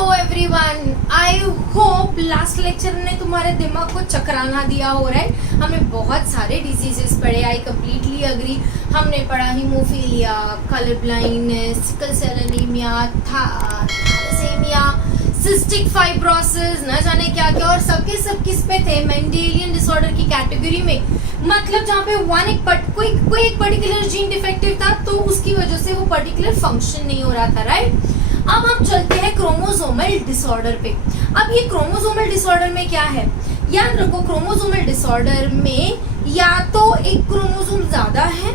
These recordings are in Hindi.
Hello everyone, I hope last lecture ने तुम्हारे दिमाग को चकराना दिया हो रहा है। हमने बहुत सारे डिजीजेस पढ़े, आई कम्प्लीटली अग्री। हमने पढ़ा haemophilia, colour blindness, sickle cell anaemia, thalassaemia, cystic fibrosis, न जाने क्या क्या, और सबके सब किस पे थे? मेंडेलियन डिसऑर्डर की कैटेगरी में। मतलब जहाँ पे कोई एक पर्टिकुलर जीन डिफेक्टिव था तो उसकी वजह से वो पर्टिकुलर फंक्शन नहीं हो रहा था, राइट। अब हम चलते हैं क्रोमोसोमल डिसऑर्डर पे। अब ये क्रोमोसोमल डिसऑर्डर में क्या है, याद रखो, क्रोमोसोमल डिसऑर्डर में या तो एक क्रोमोसोम ज्यादा है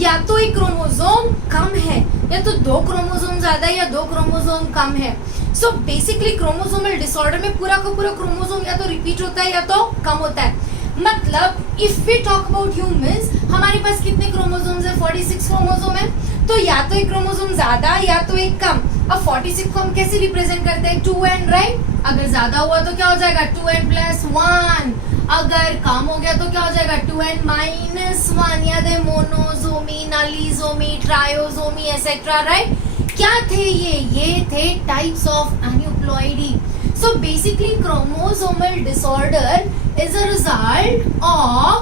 या तो एक क्रोमोसोम कम है, या तो दो क्रोमोसोम ज्यादा या दो क्रोमोसोम कम है। सो बेसिकली क्रोमोसोमल डिसऑर्डर में पूरा का पूरा क्रोमोसोम या तो रिपीट होता है या तो कम होता है। मतलब if we talk about humans, हमारे पास कितने क्रोमोसोम्स है? 46 क्रोमोसोम है। तो या तो एक क्रोमोसोम ज्यादा या तो एक कम। अब 46 को हम कैसे रिप्रेजेंट करते हैं? 2n, right. अगर ज्यादा हुआ तो क्या हो जाएगा? 2n + 1। अगर कम हो गया तो क्या हो जाएगा? 2n - 1। याद है? Monosomy, nullisomy, trisomy etcetera, right. क्या थे ये थे types of aneuploidy. So basically chromosomal disorder is a result of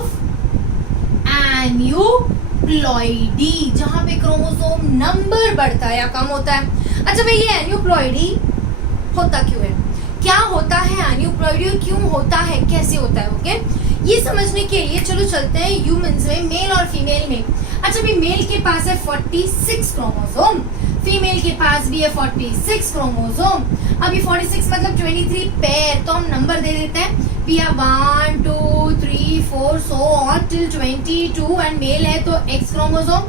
aneuploidy, जहां पे क्रोमोसोम नंबर बढ़ता है या कम होता है। अच्छा भाई, ये एन्यूप्लॉइडी होता क्यों है? क्या होता है एन्यूप्लॉइडी, क्यों होता है, कैसे होता है? ओके, ये समझने के लिए चलो चलते हैं ह्यूमंस में, मेल और फीमेल में। अच्छा भाई, मेल के पास है 46 क्रोमोसोम, फीमेल के पास भी है 46 क्रोमोसोम। अब ये 46 मतलब 23 पेयर, तो हम नंबर दे देते हैं। We have 1 2 3 4 so on till 22, and mail है तो X chromosome,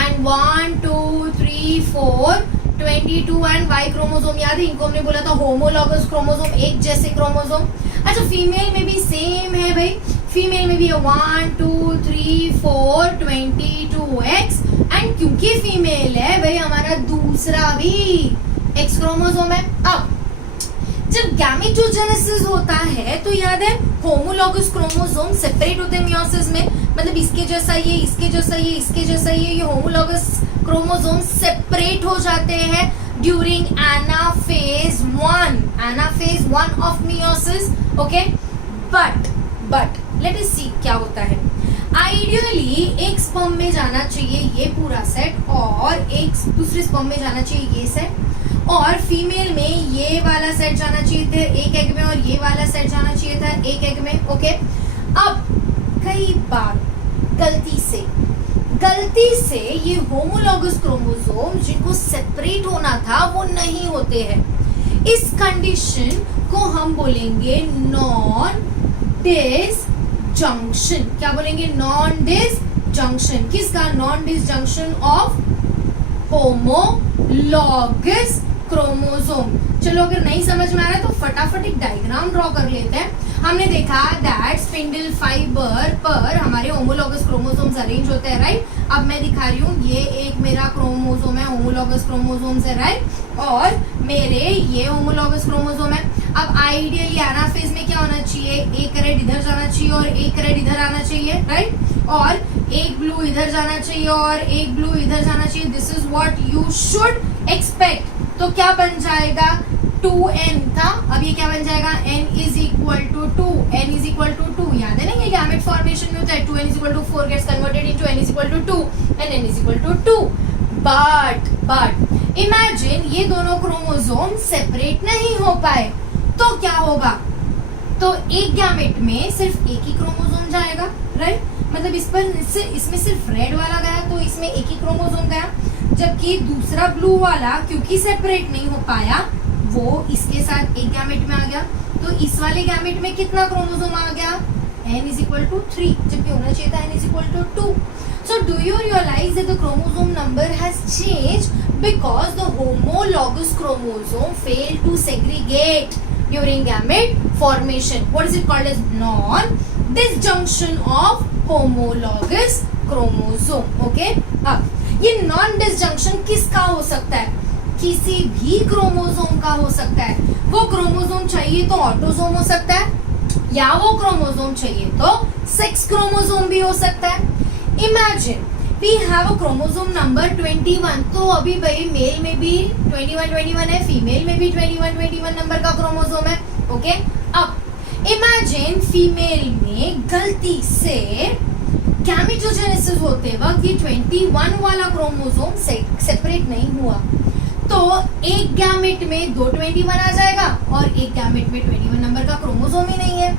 and 1 2 3 4 22 and Y chromosome. याद है, इनको हमने बोला था होमोलॉगस क्रोमोसोम, एक जैसे क्रोमोसोम। अच्छा, फीमेल में भी सेम है भाई, फीमेल में भी है 1 2 3 4 22X, एंड क्योंकि फीमेल है भाई, हमारा दूसरा भी X क्रोमोसोम है। अब जब गैमेटोजेनेसिस होता है तो याद है, होमोलॉगस क्रोमोसोम सेपरेट होते हैं मियोसिस में। मतलब इसके जैसा ये, इसके जैसा ये, इसके जैसा ये होमोलॉगस क्रोमोसोम सेपरेट हो जाते हैं during anaphase 1 of meiosis. Okay, but let us see क्या होता है। आइडियली एक स्पर्म में जाना चाहिए ये पूरा सेट, और एक दूसरे स्पर्म में जाना चाहिए ये सेट, और फीमेल में ये वाला सेट जाना चाहिए था एक एग में, और ये वाला सेट जाना चाहिए था एक एग में। ओके, अब कई बार गलती से ये होमोलॉगस क्रोमोसोम जिनको सेपरेट होना था वो नहीं होते हैं। इस कंडीशन को हम बोलेंगे नॉन डिसजंक्शन। क्या बोलेंगे? Non disjunction. किसका? Non disjunction of homologous chromosome. चलो, अगर नहीं समझ में आ रहा है तो फटाफट एक डायग्राम ड्रॉ कर लेते हैं। हमने देखा दैट स्पिंडल फाइबर पर हमारे होमोलॉगस क्रोमोसोम्स अरेंज होते हैं, राइट। अब मैं दिखा रही हूँ, ये एक मेरा क्रोमोसोम है, होमोलॉगस क्रोमोसोम्स है, राइट, और मेरे ये होमोलॉगस क्रोमोसोम है। अब आइडियली एनाफेज में क्या होना चाहिए? एक रेड इधर जाना चाहिए और एक रेड इधर आना चाहिए, राइट, और एक ब्लू इधर जाना चाहिए और एक ब्लू इधर जाना चाहिए। This is what you should expect. तो क्या बन जाएगा? 2n था, अब ये क्या बन जाएगा? n = 2, n = 2। याद है ना, ये गैमेट फॉर्मेशन में होता है। 2n = 4 gets converted into n = 2 and n = 2। But imagine ये दोनों क्रोमोसोम सेपरेट नहीं हो पाए तो क्या होगा? तो एक गैमेट में सिर्फ एक ही क्रोमोसोम जाएगा, राइट। मतलब इसमें सिर्फ रेड वाला गया तो इसमें एक ही क्रोमोसोम गया, जबकि दूसरा ब्लू वाला क्योंकि सेपरेट नहीं हो पाया वो इसके साथ एक गैमेट में आ गया। तो इस वाले गैमेट में कितना क्रोमोसोम आ गया? n = 3, जबकि होना चाहिए था n = 2। So do you realize that the chromosome number has changed because the homologous chromosome failed to segregate during gamete formation? What is it called as? Non-disjunction of homologous chromosome. Okay? अब ये non-disjunction किसका हो सकता है? किसी भी क्रोमोसोम का हो सकता है। वो क्रोमोसोम चाहिए तो ऑटोसोम हो सकता है, या वो क्रोमोसोम चाहिए तो सेक्स क्रोमोसोम भी हो सकता है। Imagine we have a chromosome number 21, तो अभी भाई मेल में भी 21 है, फीमेल में भी 21 नंबर का क्रोमोसोम है। ओके, अब इमेजिन फीमेल में गलती से गैमेटोजेनेसिस होते वक्त ये 21 वाला क्रोमोसोम सेपरेट नहीं हुआ, तो एक गैमेट में 21 आ जाएगा और एक गैमेट में 21 नंबर का क्रोमोसोम ही नहीं है।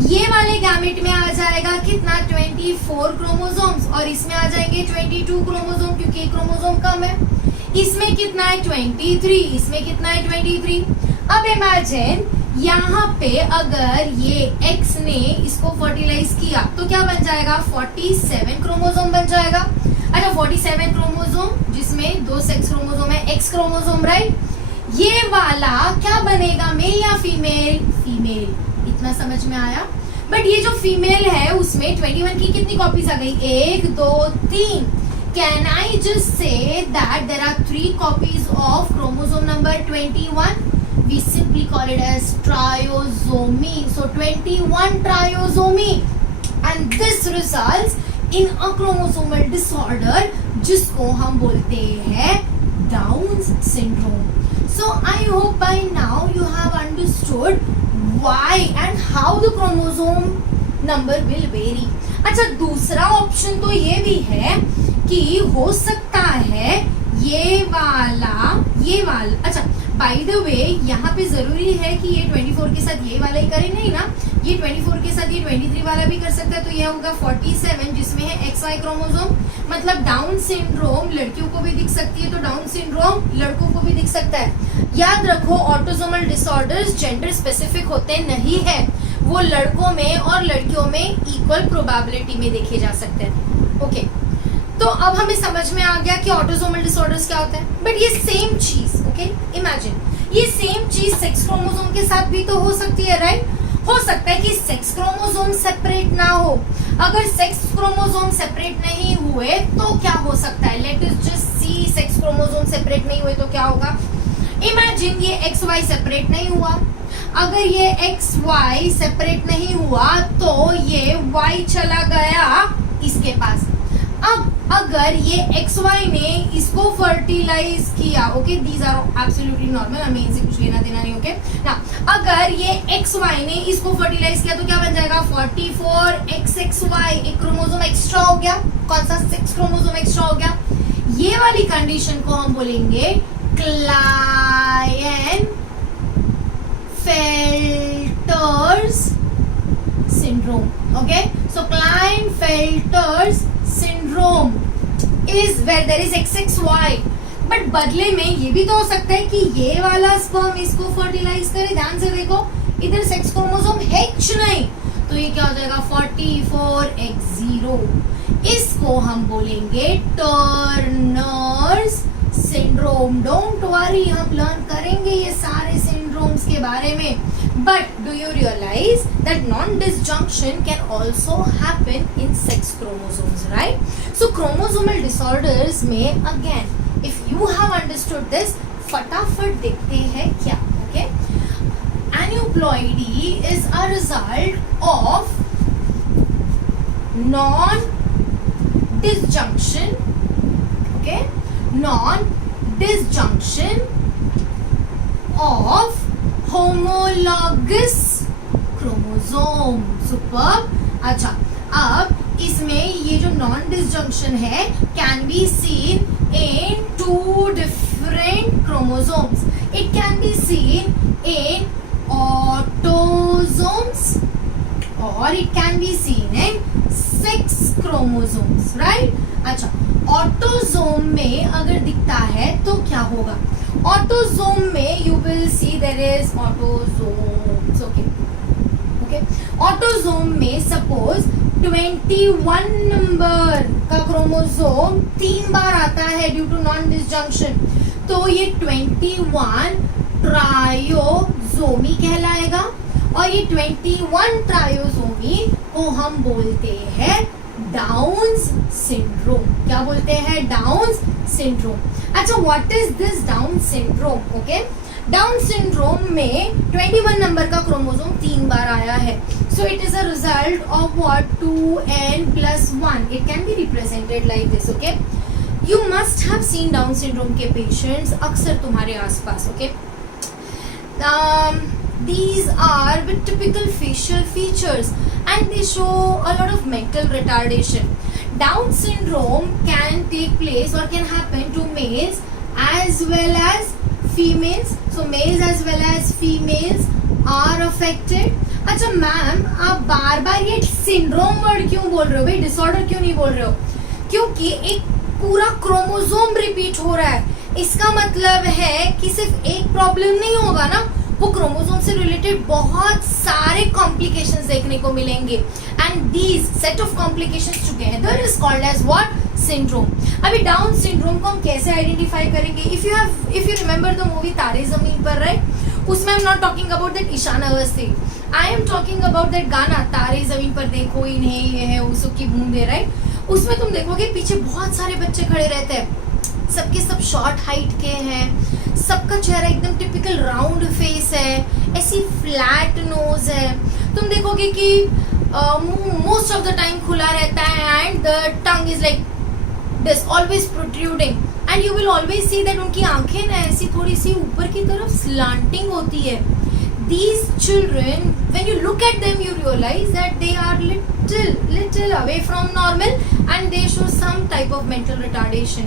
ये वाले गैमेट में आ जाएगा कितना 24 क्रोमोसोम्स और इसमें आ जाएंगे 22 क्रोमोसोम क्योंकि एक क्रोमोसोम कम है। इसमें कितना है 23, इसमें कितना है 23। अब इमेजिन यहाँ पे अगर ये X ने इसको फर्टिलाइज किया तो क्या बन जाएगा 47 क्रोमोसोम बन जाएगा। अच्छा 47 क्रोमोसोम जिसमें 2 सेक्स क्रोमोसोम है, X क्रोमोसोम, राइट। ये वाला क्या बनेगा, मेल या फीमेल? फीमेल। इतना समझ में आया? बट ये जो फीमेल है उसमें 21 की कितनी कॉपीज आ गई, 1 2 3। Can I just say that there are 3 copies of chromosome number 21? We simply call it as trisomy. So 21 trisomy, and this results in a chromosomal disorder जिसको हम बोलते हैं Down's syndrome. So I hope by now you have understood why and how the chromosome number will vary. अच्छा दूसरा ऑप्शन तो ये भी है कि हो सकता है ये वाला अच्छा बाय द वे यहाँ पे जरूरी है कि ये 24 के साथ ये वाला ही करे नहीं ना, ये 24 के साथ ये 23 वाला भी कर सकता है, तो ये होगा 47 जिसमें है XY क्रोमोसोम। मतलब डाउन सिंड्रोम लड़कियों को भी दिख सकती है तो डाउन सिंड्रोम लड़कों को भी दिख सकता है। याद रखो ऑटोसोमल डिसऑर्डर्स जेंडर स्पेसिफिक होते नहीं है, वो लड़कों में और लड़कियों में इक्वल प्रोबेबिलिटी में देखे जा सकते हैं। ओके, तो अब हमें समझ में आ गया कि ऑटोसोमल डिसऑर्डर्स क्या होते हैं। बट ये सेम चीज, ओके, इमेजिन ये सेम चीज सेक्स क्रोमोसोम के साथ भी तो हो सकती है, राइट। हो सकता है कि सेक्स क्रोमोसोम सेपरेट ना हो। अगर सेक्स क्रोमोसोम सेपरेट नहीं हुए तो क्या हो सकता है, let us just see. Sex chromosome separate नहीं हुए तो क्या होगा, इमेजिन ये XY सेपरेट नहीं हुआ। अगर ये XY सेपरेट नहीं हुआ तो ये Y चला गया इसके पास। अब अगर ये XY ने इसको फर्टिलाइज किया, okay, these are absolutely normal, हमें इनसे कुछ लेना देना नहीं, ओके ना। अगर ये XY ने इसको फर्टिलाइज किया तो क्या बन जाएगा 44XXY, एक क्रोमोसोम एक्स्ट्रा हो गया। कौन सा, सेक्स क्रोमोसोम एक्स्ट्रा हो गया। ये वाली कंडीशन को हम बोलेंगे Klinefelter's syndrome. Okay, so Klinefelter's syndrome is where there is XXY. But बदले में ये भी तो हो सकता है कि ये वाला स्पर्म इसको फर्टिलाइज करे। ध्यान से देखो, इधर सेक्स क्रोमोसोम है नहीं, तो ये क्या हो जाएगा 44X0। इसको हम बोलेंगे टर्नर्स सिंड्रोम। डोंट वरी, हम लर्न करेंगे ये सारे सिंड्रोम्स के बारे में। But do you realise that non disjunction can also happen in sex chromosomes, right. So chromosomal disorders में again if you have understood this, फटाफट देखते हैं क्या, okay. Aneuploidy is a result of non disjunction, okay, non-disjunction of homologous chromosome. Superb. अच्छा, अब इसमें ये जो नॉन डिसजंक्शन है can be seen in 2 different chromosomes. It can be seen in autosomes or it can be seen in 6 chromosomes, right? अच्छा, ऑटोजोम में अगर दिखता है तो क्या होगा, ऑटोजोम में you will see there is autosomes, okay. Autosome में सपोज 21 नंबर का क्रोमोसोम 3 बार आता है ड्यू टू नॉन डिसजंक्शन, तो ये 21 ट्रायोजोमी कहलाएगा। और ये 21 ट्रायोजोमी को हम बोलते हैं डाउन्स सिंड्रोम। क्या बोलते हैं, डाउन्स सिंड्रोम। अच्छा, what is this down syndrome, okay. Down syndrome में 21 नंबर का क्रोमोसोम 3 बार आया है, So it is a result of what? 2n plus 1. It can be represented like this. Okay. You must have seen Down syndrome के patients अक्सर तुम्हारे आसपास. Okay. These are with typical facial features and they show a lot of mental retardation. Down syndrome can take place or can happen to males as well as females. So males as well as females are affected. अच्छा मैम, आप बार बार ये सिंड्रोम वर्ड क्यों बोल रहे हो भाई, डिसऑर्डर क्यों नहीं बोल रहे हो? क्योंकि एक पूरा क्रोमोसोम रिपीट हो रहा है. इसका मतलब है कि सिर्फ एक प्रॉब्लम नहीं होगा ना, वो क्रोमोसोम से रिलेटेड बहुत सारे कॉम्प्लिकेशंस देखने को मिलेंगे. And these set of complications together is called as what? Syndrome. अभी डाउन सिंड्रोम को हम कैसे आइडेंटिफाई करेंगे? If you remember the movie Taare Zameen Par, right? उसमें I am not talking about that Ishaan Awasthi, I am talking about that गाना तारे जमीन पर देखो इन्हें, ये है उसो की बूंदे, राइट? उसमें तुम देखोगे पीछे बहुत सारे बच्चे खड़े रहते हैं, सबके सब शॉर्ट हाइट के हैं, सबका चेहरा एकदम टिपिकल राउंड फेस है, ऐसी फ्लैट नोज है. तुम देखोगे कि मुंह मोस्ट ऑफ द टाइम खुला रहता है and the tongue is like this always protruding and you will always see that उनकी आंखें ना ऐसी थोड़ी सी ऊपर की तरफ स्लांटिंग होती है. These children, when you look at them, you realize that they are little away from normal and they show some type of mental retardation.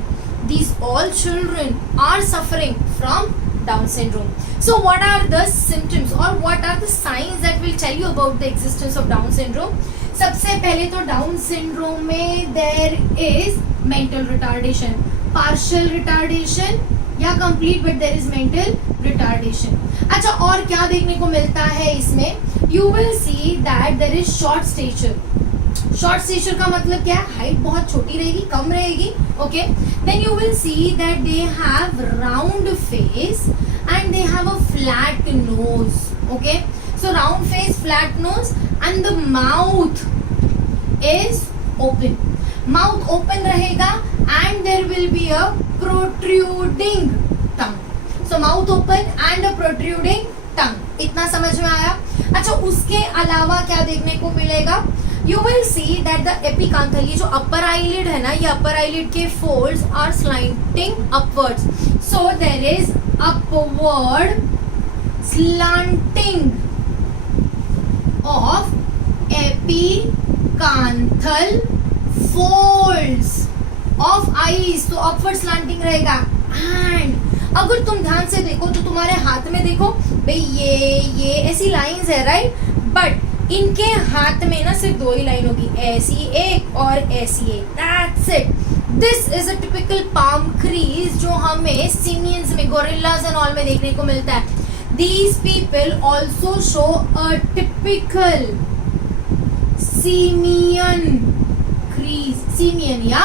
These all children are suffering from Down syndrome. So what are the symptoms or what are the signs that will tell you about the existence of Down syndrome? सबसे पहले तो Down syndrome में there is mental retardation, partial retardation या complete but there is mental retardation. अच्छा, और क्या देखने को मिलता है इसमें? You will see that there is short stature. Short stature का मतलब क्या है? हाइट बहुत छोटी रहेगी, कम रहेगी. Okay, then you will see that they have round face and they have a flat nose. Okay, so round face, flat nose and the mouth is open. Mouth open रहेगा and there will be a protruding tongue. So mouth open and a protruding tongue. इतना समझ में आया? अच्छा, उसके अलावा क्या देखने को मिलेगा? You will see that the epicanthal, ये जो upper eyelid है ना, ये upper eyelid के folds are slanting upwards. So there is upward slanting of epicanthal folds of eyes. तो upward slanting रहेगा. And अगर तुम ध्यान से देखो तो तुम्हारे हाथ में देखो भाई, ये ऐसी लाइंस है, राइट? बट इनके हाथ में ना सिर्फ दो ही लाइन होगी, ऐसी एक और ऐसी एक. That's it. This is a typical palm crease जो हमें सिमियंस में, गोरिल्लाज एंड ऑल में देखने को मिलता है. These people also show a typical simian crease, simian या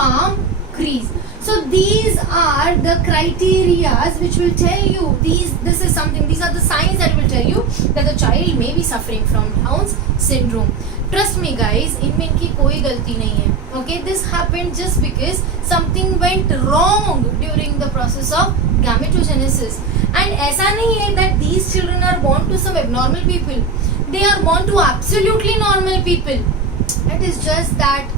palm crease. So these are the criterias which will tell you this is something. These are the signs that will tell you that the child may be suffering from Down syndrome. Trust me, guys, इनमें इनकी कोई गलती नहीं है. Okay, this happened just because something went wrong during the process of gametogenesis. And ऐसा नहीं है that these children are born to some abnormal people. They are born to absolutely normal people. It is just that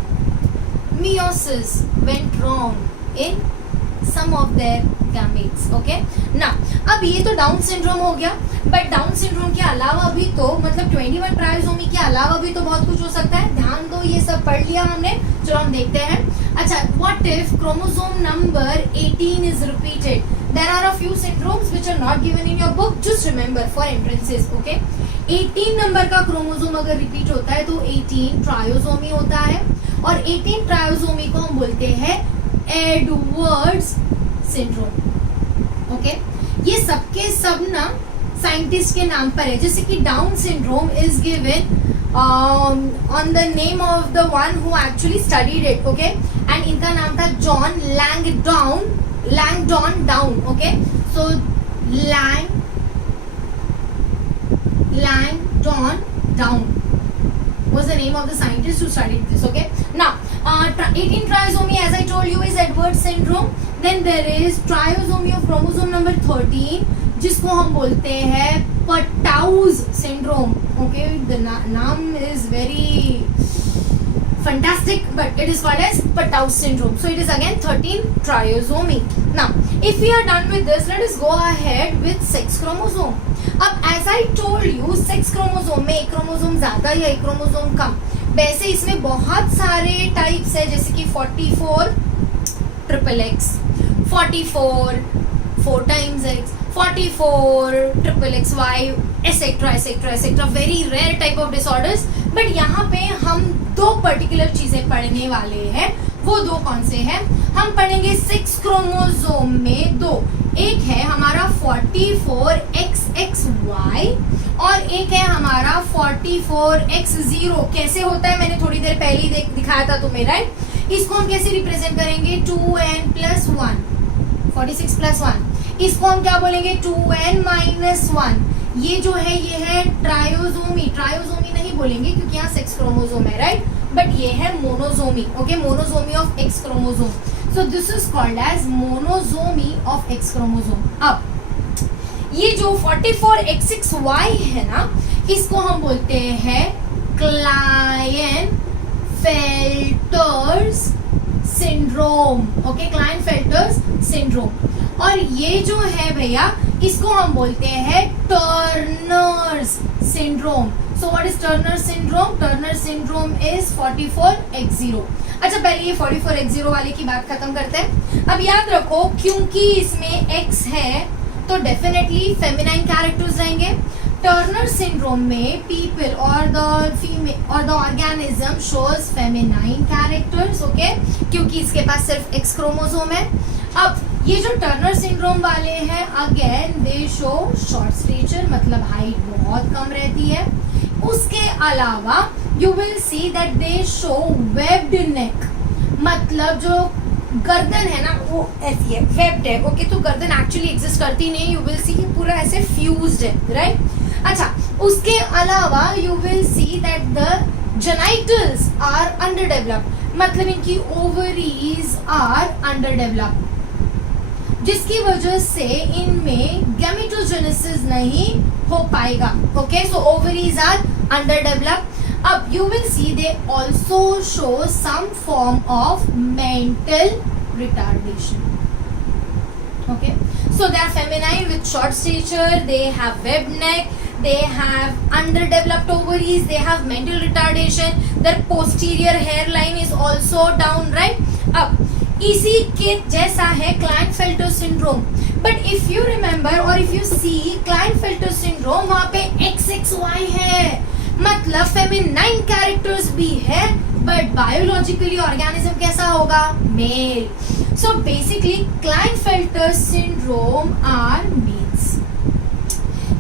meiosis went wrong in some of their gametes. Okay, now अब ये तो डाउन सिंड्रोम हो गया, बट डाउन सिंड्रोम के अलावा भी तो मतलब 21 ट्रायोसोमी के अलावा भी तो बहुत कुछ हो सकता है. ध्यान दो, ये सब पढ़ लिया हमने. चलो हम देखते हैं. अच्छा, what if chromosome number 18 is repeated? There are a few syndromes which are not given in your book. Just remember for entrances. Okay, 18 number का क्रोमोसोम अगर रिपीट होता है तो 18 ट्रायोसोमी होता है, और 18 ट्रायोसोमी को हम बोलते हैं एडवर्ड्स सिंड्रोम. ओके, ये सबके सब ना साइंटिस्ट के नाम पर है. जैसे कि Down syndrome is given on the name of the one who actually studied it. Okay, and इनका नाम था John Langdon Down. Okay, so Langdon Down was the name of the scientist who studied this. Okay, now 18 trisomy, as I told you, is Edwards syndrome. Then there is trisomy of chromosome number 13 जिसको हम बोलते हैं पटाउज syndrome. Okay, the name is very fantastic, but it is called as Patau syndrome. So it is again 13 trisomy. Now if we are done with this, let us go ahead with sex chromosome. अब as I told you, sex chromosome में एक क्रोमोसोम ज्यादा या एक क्रोमोसोम कम, वैसे इसमें बहुत सारे टाइप्स है, जैसे कि 44 triple X, 44 4 times x, 44 triple X Y, et cetera et cetera et cetera, very rare type of disorders. But यहाँ पे हम दो पर्टिकुलर चीजें पढ़ने वाले हैं. वो दो कौन से हैं? हम पढ़ेंगे 6 क्रोमोसोम में दो, एक है हमारा 44XXY और एक है हमारा 44X0. कैसे होता है मैंने थोड़ी देर पहले ही दिखाया था तुम्हें, राइट? इसको हम कैसे रिप्रेजेंट करेंगे? 2n+1, 46 + 1. इसको हम क्या बोलेंगे? 2n-1. ये जो है ये है ट्रायोसोमी. ट्रायोसोमी नहीं बोलेंगे क्योंकि यहाँ 6 क्रोमोसोम है, राइट? बट ये है monosomy. Okay, monosomy of X chromosome. So this is called as monosomy of X chromosome. अब ये जो 44XXY है ना, इसको हम बोलते हैं Klinefelter's syndrome. Okay, Klinefelter's syndrome. और ये जो है भैया, इसको हम बोलते हैं Turner's syndrome. So what is Turner syndrome? Turner syndrome is 44X0. अच्छा, पहले ये 44X0 वाले की बात खत्म करते हैं. अब याद रखो, क्योंकि इसमें X है तो डेफिनेटली फेमिनाइन कैरेक्टर्स रहेंगे. टर्नर सिंड्रोम में पीपल और द फीमेल और the organism shows feminine characters. Okay, क्योंकि इसके पास सिर्फ X क्रोमोसोम है. अब ये जो टर्नर सिंड्रोम वाले हैं, again they show short stature, मतलब हाइट बहुत कम रहती है. उसके अलावा you will see that they show webbed neck, मतलब जो गर्दन है ना वो ऐसी है, वेब्ड है. ओके, तो गर्दन एक्चुअली एग्जिस्ट करती नहीं. यू विल सी पूरा ऐसे फ्यूज्ड है, राइट? अच्छा, उसके अलावा you will see that the genitals are under developed, मतलब इनकी ओवरीज आर अंडर डेवलप्ड, जिसकी वजह से इनमें गैमेटोजेनेसिस नहीं हो पाएगा. Okay, so ovaries are under developed. अब you will see they also show some form of mental retardation. Okay, so they are feminine with short stature, they have webbed neck, they have underdeveloped ovaries, they have mental retardation, their posterior hairline is also down, right? अब इसी के जैसा है Klinefelter syndrome. But if you remember और if you see Klinefelter syndrome, वहां पे XXY है, मतलब फेमिनाइन कैरेक्टर्स भी है, बट बायोलॉजिकली ऑर्गेनिज्म कैसा होगा? Male. So basically Klinefelter syndrome are males.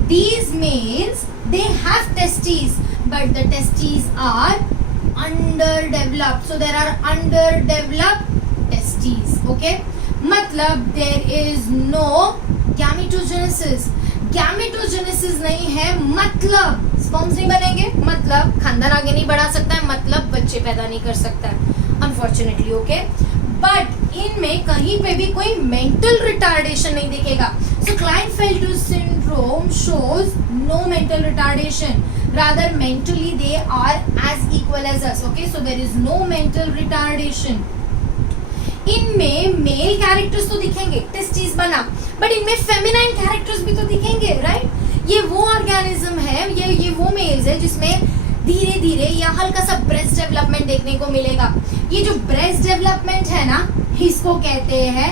These males, they have testes, but the testes are underdeveloped. So there are underdeveloped testes. Okay, मतलब there is no gametogenesis. Gametogenesis नहीं है, मतलब स्पर्म्स नहीं बनेंगे, मतलब खानदान आगे नहीं बढ़ा सकता है, मतलब बच्चे पैदा नहीं कर सकता है, अनफॉर्चुनेटली. ओके, बट इनमें कहीं पे भी कोई मेंटल रिटार्डेशन नहीं दिखेगा. So Klinefelter syndrome shows no mental retardation, rather mentally they are as equal as us. Okay, so there is no mental retardation. इनमें मेल कैरेक्टर्स तो दिखेंगे, टेस्टिस बना, बट इनमें फेमिनाइन कैरेक्टर्स भी तो दिखेंगे, राइट? ये वो ऑर्गेनिज्म है, ये वो मेल्स है जिसमें धीरे धीरे या हल्का सा ब्रेस्ट डेवलपमेंट देखने को मिलेगा. ये जो ब्रेस्ट डेवलपमेंट है ना, इसको कहते हैं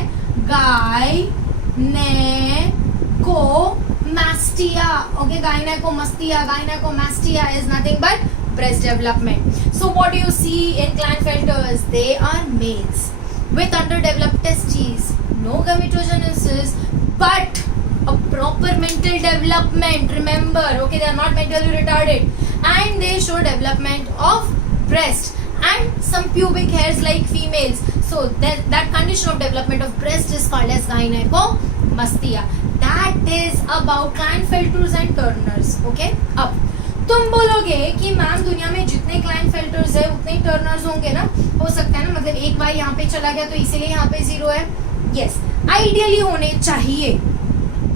gynaecomastia. Okay, gynaecomastia is nothing but breast development. So what do you see in Klinefelters? They are males with underdeveloped testes, no gametogenesis, but a proper mental development. Remember, okay, they are not mentally retarded, and they show development of breast and some pubic hairs like females. So that condition of development of breast is called as gynecomastia. That is about Klinefelters and Turners. Okay, अब तुम बोलोगे कि मैम दुनिया में जितने क्लाइनफेल्टर्स है उतने ही टर्नर्स होंगे ना, हो सकता है ना, मतलब एक बार यहाँ पे चला गया तो इसीलिए यहाँ पे 0 है. यस, आइडियली होने चाहिए,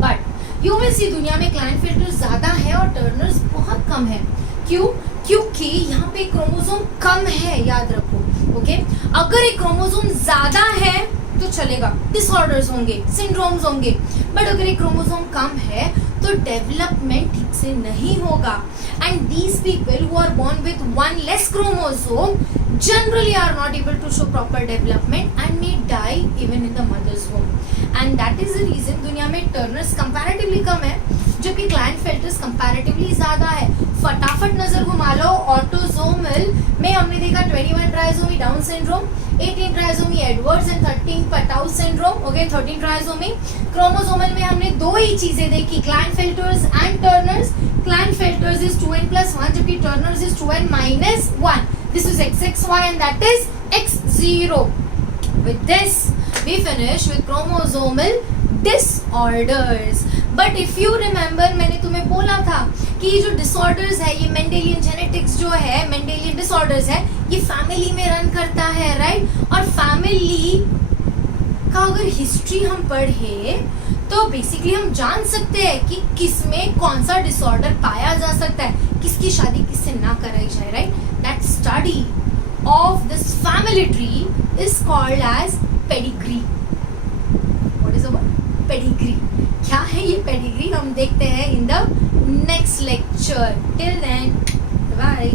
बट यू विल सी दुनिया में क्लाइनफेल्टर्स ज्यादा है और टर्नर्स बहुत कम है. क्यों? क्योंकि यहाँ पे क्रोमोसोम कम है, याद रखो। ओके, अगर एक क्रोमोसोम ज्यादा है तो चलेगा, डिसऑर्डर्स होंगे, सिंड्रोम्स होंगे, बट अगर एक क्रोमोसोम कम है तो डेवलपमेंट ठीक से नहीं होगा। And these people who are born with one less chromosome generally are not able to show proper development and may die even in the mother's womb. And that is the reason दुनिया में टर्नर्स comparatively कम है, जबकि क्लाइनफेल्टर्स comparatively ज्यादा है। फटाफट नजर घुमा लो, ऑटोसोमल में हमने देखा 21 trisomy down syndrome, 18 trisomy Edwards and 13 Patau syndrome. Okay, 13 trisomy. Chromosomal में हमने दो ही चीजें देखी, Klinefelter's and Turner's. Klinefelter's is 2n+1 जबकि Turner's is 2n-1। This is XXY and that is X0. With this, we finish with chromosomal disorders. But if you remember, मैंने तुम्हें बोला था कि ये जो disorders है, ये मेंडेलियन जेनेटिक्स जो है, मेंडेलियन disorders है, ये फैमिली में रन करता है, राइट? और फैमिली का अगर हिस्ट्री हम पढ़े तो बेसिकली हम जान सकते हैं कि किस में कौन सा डिसऑर्डर पाया जा सकता है, किसकी शादी किससे ना कराई जाए, right? That study of this family tree is called as pedigree. What is the word? Pedigree. क्या है ये pedigree? हम देखते हैं in the next lecture. Till then, bye.